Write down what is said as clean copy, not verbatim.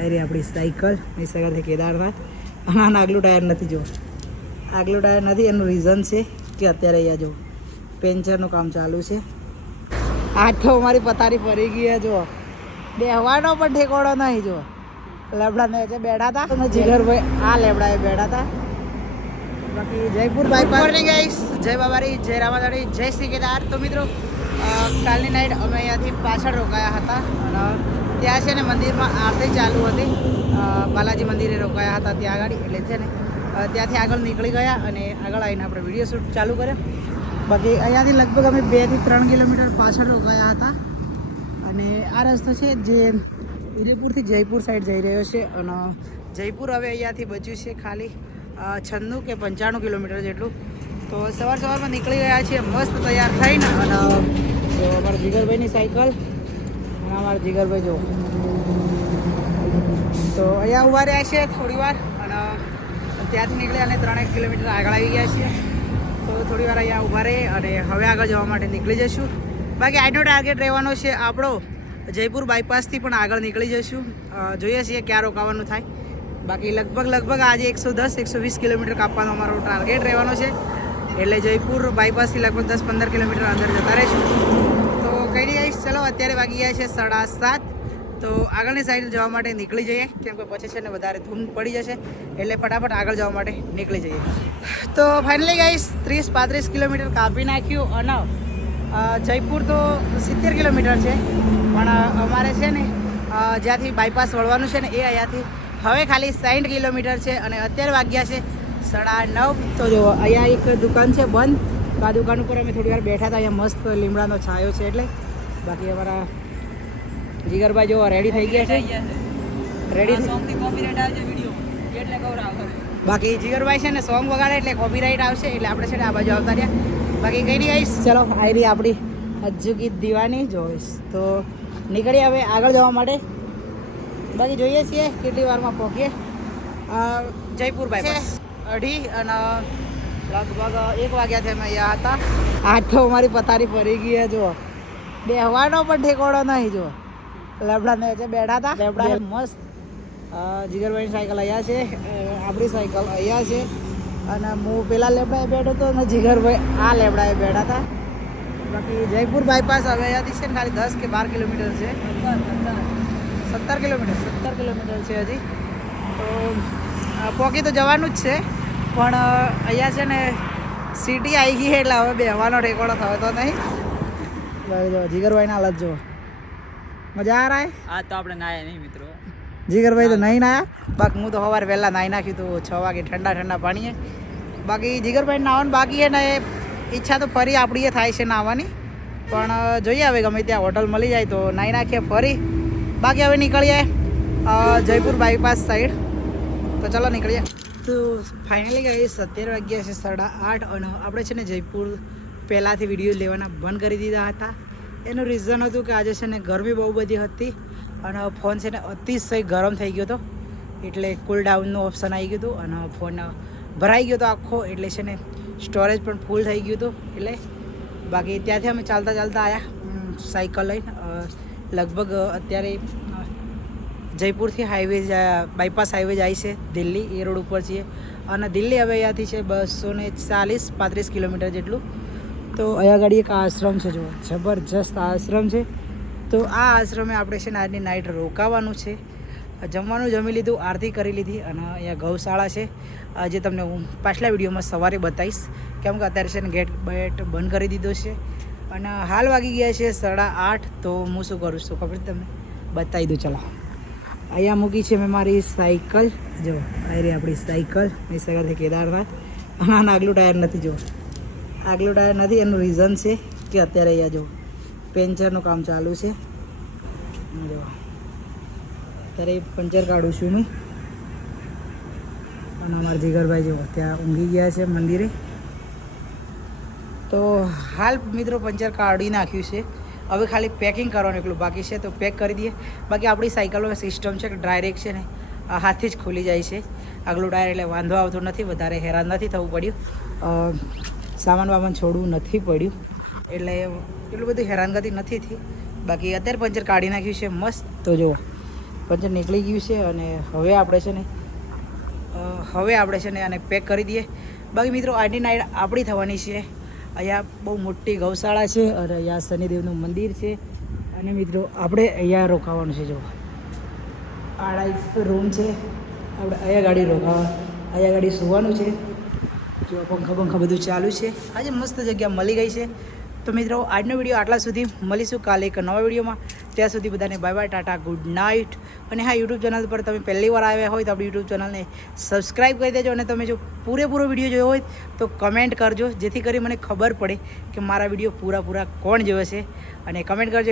આવી રહી આપણી સાયકલ મહીસાગરથી કેદારનાથ. અને આના આગલું ટાયર નથી. જો આગલું ટાયર નથી, એનું રીઝન છે કે અત્યારે અહીંયા જો પેન્ચરનું કામ ચાલુ છે. આજ તો અમારી પથારી ફરી ગઈ. જો બેહવાનો પણ ઠેકોડો નહીં. જો લેબડા ને બેઠા હતા અને જીગરભાઈ આ લેબડા એ બેઠા હતા. બાકી જયપુર બાયપાસ. મોર્નિંગ ગાઈસ, જય બાબારી, જય રામાદાડી, જય શ્રી કેદાર. તો મિત્રો કાલની નાઇટ અમે અહીંયાથી પાછળ રોકાયા હતા અને ત્યાં છે ને મંદિરમાં આરતી ચાલુ હતી. બાલાજી મંદિરે રોકાયા હતા ત્યાં આગળ. એટલે છે ને ત્યાંથી આગળ નીકળી ગયા અને આગળ આવીને આપણે વિડીયો શૂટ ચાલુ કર્યો. બાકી અહીંયાથી લગભગ અમે 2 થી 3 કિલોમીટર પાછળ રોકાયા હતા. અને આ રસ્તો છે જે ઉદયપુરથી જયપુર સાઈડ જઈ રહ્યો છે. અને જયપુર હવે અહીંયાથી બચ્યું છે ખાલી 96 કે 95 કિલોમીટર જેટલું. તો સવારમાં નીકળી ગયા છીએ મસ્ત તૈયાર થઈને. અને તો અમારા જીગરભાઈની સાયકલ અને અમારા જીગરભાઈ જો તો અહીંયા ઊભા રહ્યા છે થોડી વાર. અને ત્યાંથી નીકળ્યા અને 3 કિલોમીટર આગળ આવી ગયા છીએ. તો થોડી વાર અહીંયા ઊભા રહી અને હવે આગળ જવા માટે નીકળી જઈશું. બાકી આજનો ટાર્ગેટ રહેવાનો છે આપણો જયપુર બાયપાસથી પણ આગળ નીકળી જઈશું. જોઈએ છીએ ક્યાં રોકાવાનું થાય. બાકી લગભગ આજે 110-120 કિલોમીટર કાપવાનો અમારો ટાર્ગેટ રહેવાનો છે. એટલે જયપુર બાયપાસથી લગભગ 10-15 કિલોમીટર અંદર જતા રહીશું. તો કઈ નહીં ગાઈસ, ચલો અત્યારે વાગી ગયા છે 7:30. તો આગળની સાઈડ જવા માટે નીકળી જઈએ, કેમ કે પછી છે ને વધારે ધૂમ પડી જશે. એટલે ફટાફટ આગળ જવા માટે નીકળી જઈએ. તો ફાઇનલી ગાઈસ 30-35 કિલોમીટર કાપી નાખ્યું. અને જયપુર તો 70 કિલોમીટર છે, પણ અમારે છે ને જ્યાંથી બાયપાસ વળવાનું છે ને એ અહીંયાથી હવે ખાલી 60 કિલોમીટર છે. અને અત્યારે વાગ્યા છે 9:30. તો જો અહીંયા એક દુકાન છે બંધ. તો આ દુકાન ઉપર અમે થોડી વાર બેઠા હતા. અહીંયા મસ્ત લીમડાનો છાયો છે એટલે. બાકી અમારા જીગરભાઈ જો રેડી થઈ ગયા છે. બાકી જીગરભાઈ છે ને સોંગ વગાડે એટલે કોપીરાઇટ આવશે. એટલે આપણે છે ને આ બાજુ આવતા રહ્યા. બાકી કઈ નહીં આવીશ. ચલો આવી રહી આપણી હજુ ગીત દીવાની જોઈશ. તો નીકળીએ હવે આગળ જવા માટે. બાકી જોઈએ છીએ કેટલી વારમાં પહોંચીએ જયપુર બાયપાસ. 2:30 અને લગભગ 1 વાગ્યાથી અમે અહીંયા હતા. આજ તો અમારી પથારી ફરી ગઈ. જો બેહવાનો પણ ઠેકોડો નહીં. જો લેબડા ને બેઠા હતા. લેબડા મસ્ત. જીગરભાઈની સાયકલ અહીંયા છે, આપણી સાયકલ અહીંયા છે. અને હું પેલા લેબડાએ બેઠો હતો અને જીગરભાઈ આ લેબડાએ બેઠા હતા. બાકી જયપુર બાયપાસ હવે અહીંયાથી છે ને ખાલી 10 કે 12 કિલોમીટર છે. 17 કિલોમીટર છે હજી. તો પોકી તો જવાનું જ છે, પણ અહીંયા છે ને સિટી આવી ગઈ એટલે હવે બેહવાનો ઠેકોડો થયો તો નહીં. જો જીગરભાઈના હાલત જો મજા આ રહા હે. આ તો આપણે નાયા નહીં મિત્રો. જીગરભાઈ તો નહીં નાયા. બાકી હું તો સવારે વહેલા નાહી નાખ્યું તો 6 વાગે ઠંડા પાણીએ. બાકી જીગરભાઈ નાહવાનું બાકી છે ને એ ઈચ્છા તો ફરી આપણી એ થાય છે નાહવાની. પણ જોઈએ હવે ગમે ત્યાં હોટલ મળી જાય તો નાહી નાખીએ ફરી. બાકી હવે નીકળીએ જયપુર બાયપાસ સાઈડ. તો ચલો નીકળીએ. તો ફાઇનલી ગાઈસ 17 વાગ્યા છે 8:30. અને આપણે છે ને જયપુર પહેલાંથી વિડીયો લેવાના બંધ કરી દીધા હતા. એનું રીઝન હતું કે આજે છે ને ગરમી બહુ બધી હતી અને ફોન છે ને અતિશય ગરમ થઈ ગયો હતો. એટલે કુલ ડાઉનનું ઓપ્શન આવી ગયું હતું અને ફોન ભરાઈ ગયો હતો આખો. એટલે છે ને સ્ટોરેજ પણ ફૂલ થઈ ગયું હતું. એટલે બાકી ત્યાંથી અમે ચાલતા આવ્યા સાયકલ લઈને. લગભગ અત્યારે જયપુરથી બાયપાસ હાઈવે જાય છે દિલ્હી, એ રોડ ઉપર છીએ. અને દિલ્હી હવે અહીંયાથી છે 240-35 કિલોમીટર જેટલું. તો અહીંયા આગળ એક આશ્રમ છે, જો જબરજસ્ત આશ્રમ છે. તો આ આશ્રમે આપણે છે ને આજની નાઇટ રોકાવાનું છે. જમવાનું જમી લીધું, આરતી કરી લીધી. અને અહીંયા ગૌશાળા છે જે તમને હું પાછલા વિડીયોમાં સવારે બતાવીશ, કેમ કે અત્યારે છે ને ગેટ બંધ કરી દીધો છે. અને હાલ વાગી ગયા છે 8:30. તો હું શું કરું છું ખબર તમને બતાવી દઉં. ચલો અહીંયા મૂકી છે મેં મારી સાયકલ. જો આવી રહી આપણી સાયકલ મહીસાગરથી કેદારનાથ. અને આના આગલું ટાયર નથી. જો આગલું ટાયર નથી, એનું રીઝન છે કે અત્યારે અહીંયા જો પેન્ચરનું કામ ચાલુ છે. જો અત્યારે પંચર કાઢું છું હું. અને અમારા જીગરભાઈ જો ત્યાં ઊંઘી ગયા છે મંદિરે. તો હાલ મિત્રો પંચર કાઢી નાખ્યું છે. હવે ખાલી પેકિંગ કરવાનું એટલું બાકી છે. તો પેક કરી દઈએ. બાકી આપણી સાયકલમાં સિસ્ટમ છે કે ડાયરેક્ટ છે ને હાથથી જ ખુલી જાય છે આગલું ટાયર. એટલે વાંધો આવતો નથી, વધારે હેરાન નથી થવું પડ્યું, સામાન છોડવું નથી પડ્યું. એટલે એટલું બધું હેરાનગતિ નથી થઈ. બાકી અત્યારે પંચર કાઢી નાખ્યું છે મસ્ત. તો જુઓ પંચર નીકળી ગયું છે અને હવે આપણે છે ને આને પેક કરી દઈએ. બાકી મિત્રો આજની નાઇટ આપણી થવાની છે. અહીંયા બહુ મોટી ગૌશાળા છે અને અહીંયા શનિદેવનું મંદિર છે અને મિત્રો આપણે અહીંયા રોકાવાનું છે. જો આડા એક રૂમ છે, આપણે અહીંયા ગાડી રોકાવા, અહીંયા ગાડી સુવાનું છે. જો પંખા બધું ચાલુ છે. આજે મસ્ત જગ્યા મળી ગઈ છે. તો મિત્રો આજનો વિડીયો આટલા સુધી. મળીશું કાલે એક નવા વિડીયોમાં. ત્યાં સુધી બધાને bye bye, Tata, good night. અને હા, યુટ્યુબ ચેનલ પર તમે પહેલી વાર આવ્યા હોય તો આપણી યુટ્યુબ ચેનલને સબસ્ક્રાઈબ કરી દેજો. અને તમે જો પૂરેપૂરો વિડીયો જોયો હોય તો કમેન્ટ કરજો, જેથી કરી મને ખબર પડે કે મારા વિડીયો પૂરા કોણ જોવે છે. અને કમેન્ટ કરજો.